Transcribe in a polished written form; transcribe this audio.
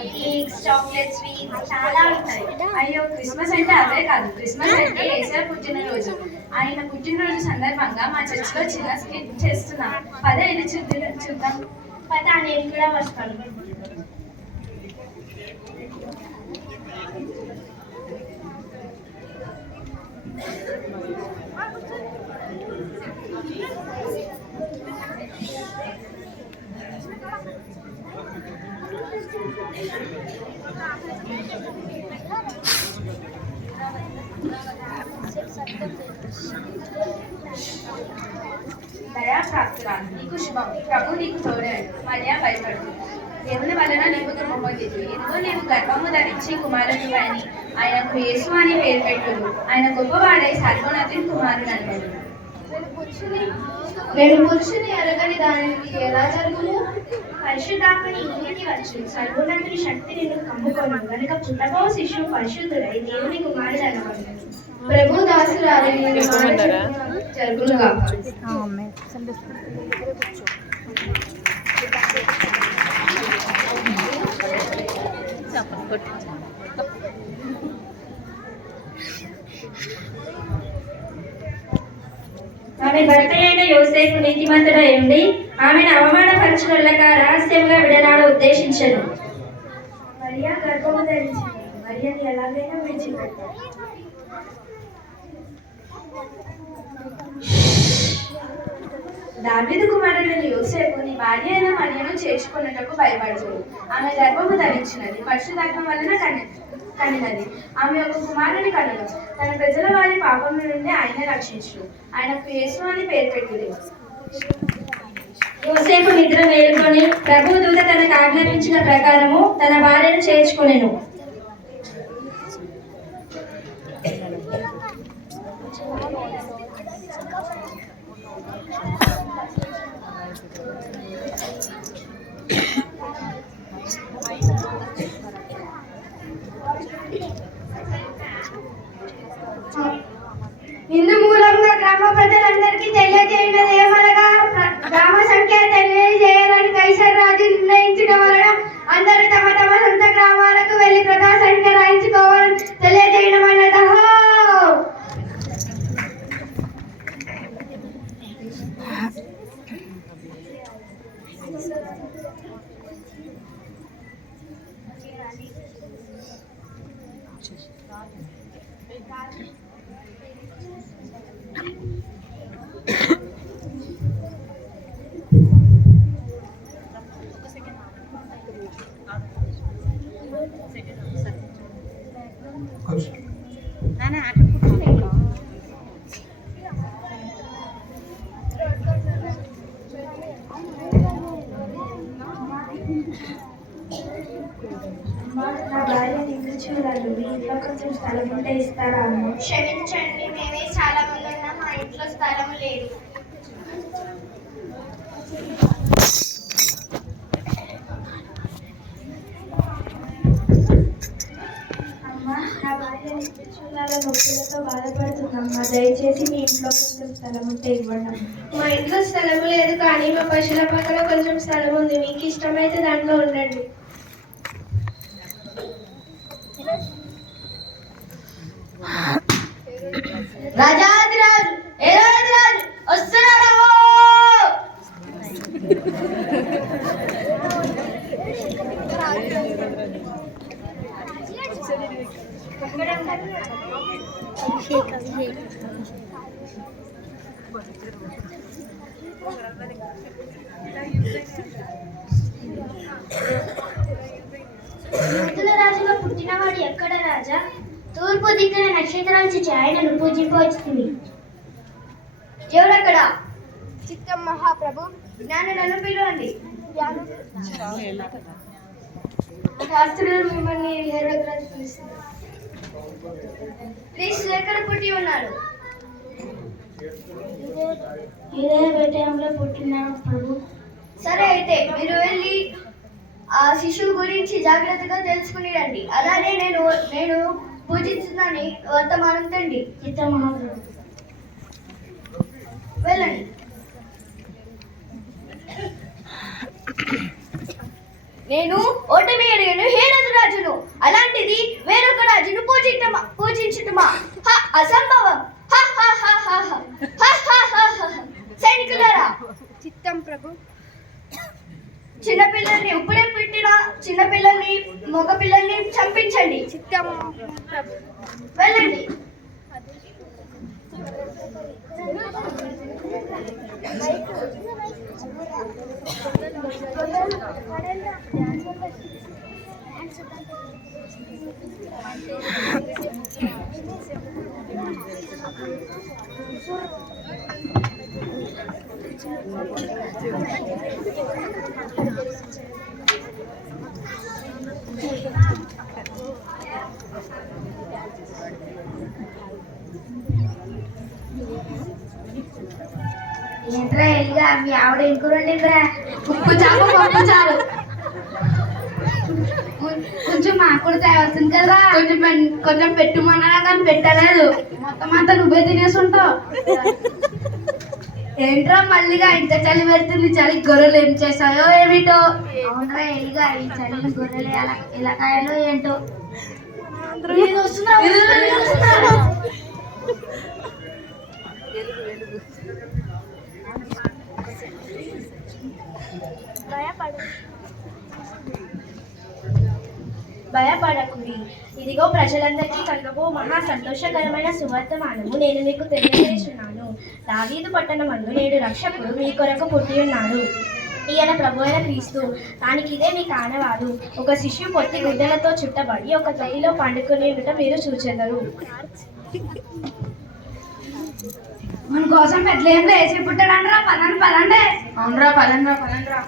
Cakes, chocolates, sweets చాలా ఉంటాయి. అయ్యో, క్రిస్మస్ అంటే అవే కాదు. క్రిస్మస్ అంటే యేసయ్య పుట్టినరోజు. ఆయన పుట్టినరోజు సందర్భంగా మా చర్చిలో చిన్న స్కిట్ చేస్తున్నాం. పద ఇది చూద్దాం. పద, నేను కూడా వస్తాను. దయాప్రాప్తురా, నీకు శుభం. ప్రభు నీకు తోడాడు. మరియా భయపడుతుంది. దేవుని వలన నీవు గొప్పదిదు. ఇదిగో నీవు గర్భము ధరించి కుమారుని అని ఆయనకు యేసు అని పేరు పెట్టుడు. ఆయన గొప్పవాడై సర్వోన్నతుని కుమారుడు అన్నాడు. నేను పురుషుని ఎరగని దానికి ఎలా జరుగును? పరిశుద్ధాత్మని ఇంటికి వచ్చి సర్వోన్నతుని శక్తి నిన్ను కమ్ముకొను కనుక పుట్టబో శిశువు పరిశుద్ధుడై దేవుని కుమారుడు అనబడను. ప్రభు దాసురాలి జరుగునుగా. ఆమె భర్త అయిన యోసేపు నీతిమంతుడై ఉండి ఆమెను అవమానపరచుటకు రహస్యంగా విడనాడ ఉద్దేశించెను. మరియా గర్భము ధరించింది. మరియని ఎలాగైనా విడిచిపెట్టారు. దావీదు కుమారుడైన యోసేపు నీ భార్య అయిన మరియను చేర్చుకున్నటకు భయపడుతుంది. ఆమె గర్భము ధరించినది, పరిశుద్ధాత్మ వలన కనినది. ఆమె ఒక కుమారుని కనును. తన ప్రజల వారి పాపముల నుండి ఆయన రక్షించును. ఆయనకు యేసు అని పేరు పెట్టుది. యోసేపు నిద్ర మేలుకొని ప్రభు దూత తనకు ఆజ్ఞాపించిన ప్రకారము తన భార్యను చేర్చుకొనెను. ఇందు మూలంగా గ్రామ ప్రజలందరికీ తెలియజేయనది ఏమనగా గ్రామ సంఖ్య తెలియజేయాలని కైసర్ రాజు నిర్ణయించడం వలన అందరూ తమ తమ సొంత గ్రామాలకు వెళ్లి ప్రజా సంఖ్య రాయించుకోవాలని తెలియజేయడం అన్నది. నా భార్య నిన్ను చూడాలి. మీ ఇంట్లో కొంచెం స్థలం ఉంటే ఇస్తారా? క్షమించండి, మేమే చాలా మంది ఉన్నాం, మా ఇంట్లో స్థలం లేదు. అమ్మా, నా భార్య నిన్ను చూడాల నొప్పులతో బాధపడుతుందమ్మా. దయచేసి మీ ఇంట్లో కొంచెం స్థలం ఉంటే ఇవ్వండి. మా ఇంట్లో స్థలం లేదు, కానీ మా పశువుల పక్కన కొంచెం స్థలం ఉంది. మీకు ఇష్టమైతే దాంట్లో ఉండండి. రాజాదిరాజు ఏరాజు వస్తున్నాడు. రాజుగా పుట్టినవాడు ఎక్కడ రాజా? తూర్పు దిక్కున నక్షత్రాల నుంచి ఆయనను పూజింపవచ్చుతుంది. ఎవరక్కడ? చిత్తం మహాప్రభు. నన్ను పిలవండి. శాస్త్రులు మిమ్మల్ని హెరోద్రాజు పిలుస్తున్నారు. క్రీస్తు ఎక్కడ పుట్టి ఉన్నాడు? ఇదే బెత్లెహేములో పుట్టిన ప్రభు. సరే, అయితే మీరు వెళ్ళి ఆ శిశువు గురించి జాగ్రత్తగా తెలుసుకుని రండి. అలానే నేను పూజించుదని వర్తమానం తండి. చిత్త మహాప్రభు. వెళ్ళండి. నేను ఓటమి ఎరుగను హేరదు రాజును, అలాంటిది వేరొక రాజును పూజించుటమా? అసంభవం. సైనికులారా, చిత్తం ప్రభు. చిన్నపిల్లల్ని ఇప్పుడే పుట్టిన చిన్నపిల్లల్ని మగ పిల్లల్ని చంపించండి. చిత్తం ప్రభు. వెళ్ళండి. ఏంట్రా ఎలిగా మీ ఆవిడ ఏం కూర వండిందిరా? ఉప్పు చారు పప్పు చారు. కొంచెం మాకు కూడా తేవాల్సింది కదా. కొంచెం పెట్టుమన్నా కానీ పెట్టలేదు. మొత్తం అంతా నువ్వే తినేసుంటావు. ఏంట్రా మళ్ళీగా ఇంత చలి పెడుతుంది, చలి గొర్రెలు ఏం చేస్తాయో ఏమిటో. అవునరా ఎలిగా, ఈ చలిని గొర్రెలు ఎలా కాయాలో ఏంటో. భయపడకుడి, ఇదిగో ప్రజలందరికీ కలగబో మహా సంతోషకరమైన సువర్తమానము నేను మీకు తెలియజేస్తున్నాను. దావీదు పట్టణమందు నేడు రక్షకుడు మీ కొరకు పుట్టి ఉన్నాడు. ఈయన ప్రభు అయిన క్రీస్తు. దానికి ఇదే మీ కానవాదు. ఒక శిష్యు పొత్తి గుడ్డలతో చుట్టబడి ఒక తొట్టిలో పండుకొని ఉండటం మీరు చూచెదరు. మన కోసం పెట్లేంలో వేసి పుట్టాడంట్రా. పదండి. అవునరా, పదండ్రా.